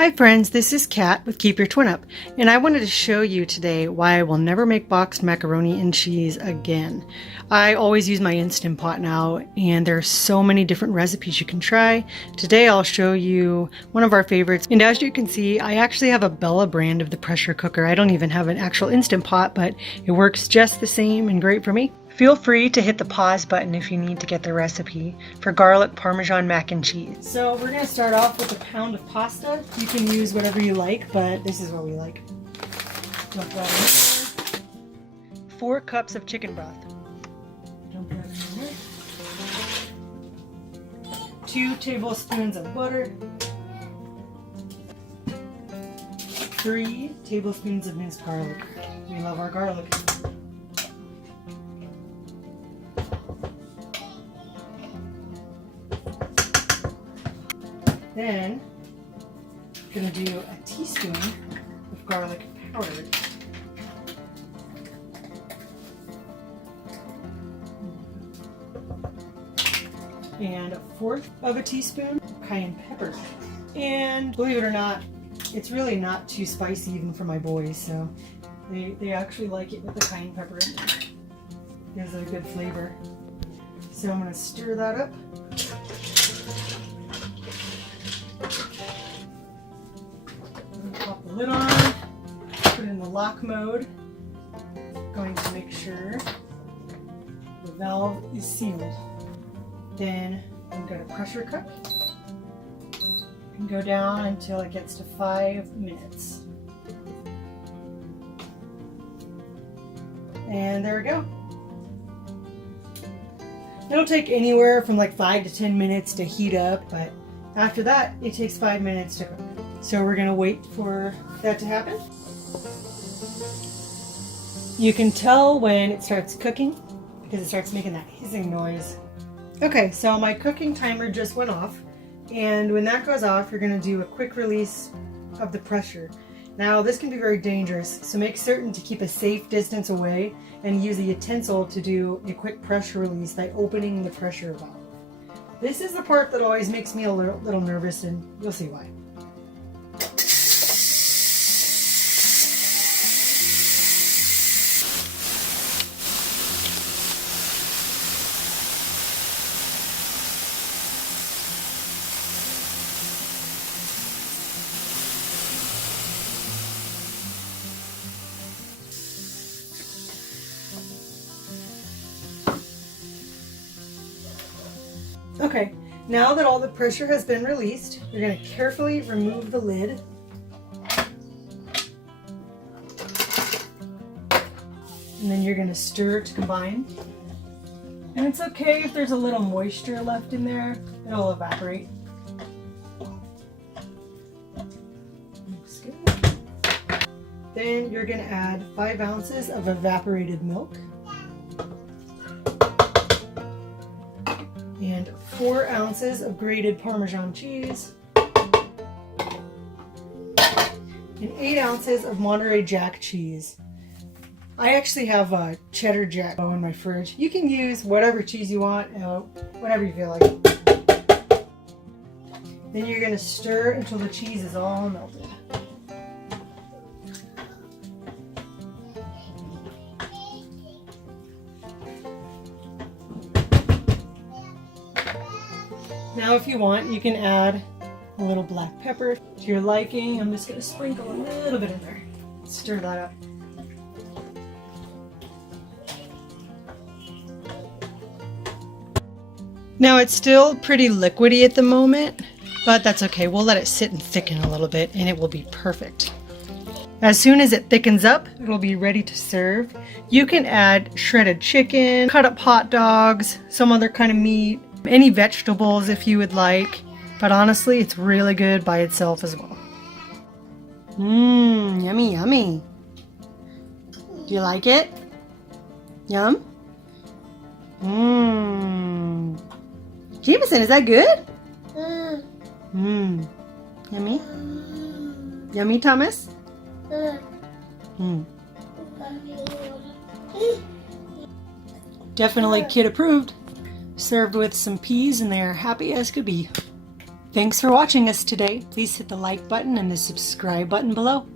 Hi friends, this is Kat with Keep Your Twin Up, and I wanted to show you today why I will never make boxed macaroni and cheese again. I always use my Instant Pot now, and there are so many different recipes you can try. Today I'll show you one of our favorites, and as you can see, I actually have a Bella brand of the pressure cooker. I don't even have an actual Instant Pot, but it works just the same and great for me. Feel free to hit the pause button if you need to get the recipe for garlic Parmesan mac and cheese. So we're going to start off with a pound of pasta. You can use whatever you like, but this is what we like. Dump that in there. 4 cups of chicken broth. Dump that in there. 2 tablespoons of butter. 3 tablespoons of minced garlic. We love our garlic. Then, I'm going to do a teaspoon of garlic powder. And 1/4 of a teaspoon of cayenne pepper. And believe it or not, it's really not too spicy even for my boys, so they actually like it with the cayenne pepper in there. Gives it a good flavor. So I'm going to stir that up. Pop the lid on, put it in the lock mode. Going to make sure the valve is sealed. Then I'm going to pressure cook and go down until it gets to 5 minutes. And there we go. It'll take anywhere from like 5 to 10 minutes to heat up, but after that it takes 5 minutes to cook. So we're going to wait for that to happen. You can tell when it starts cooking because it starts making that hissing noise. Okay, so my cooking timer just went off, and when that goes off, you're going to do a quick release of the pressure. Now this can be very dangerous, so make certain to keep a safe distance away and use a utensil to do a quick pressure release by opening the pressure valve. This is the part that always makes me a little nervous, and you'll see why. Okay, now that all the pressure has been released, you're going to carefully remove the lid. And then you're going to stir it to combine. And it's okay if there's a little moisture left in there, it'll evaporate. Looks good. Then you're going to add 5 ounces of evaporated milk. And 4 ounces of grated Parmesan cheese, and 8 ounces of Monterey Jack cheese. I actually have a cheddar jack in my fridge. You can use whatever cheese you want, whatever you feel like. Then you're going to stir until the cheese is all melted. Now if you want, you can add a little black pepper to your liking. I'm just going to sprinkle a little bit in there. Stir that up. Now it's still pretty liquidy at the moment, but that's okay. We'll let it sit and thicken a little bit and it will be perfect. As soon as it thickens up, it'll be ready to serve. You can add shredded chicken, cut up hot dogs, some other kind of meat, any vegetables if you would like, but honestly it's really good by itself as well. Yummy, yummy. Do you like it? Yum? Jamison, is that good? Yummy? Yummy, Thomas? Definitely kid approved. Served with some peas and they're happy as could be. Thanks for watching us today. Please hit the like button and the subscribe button below.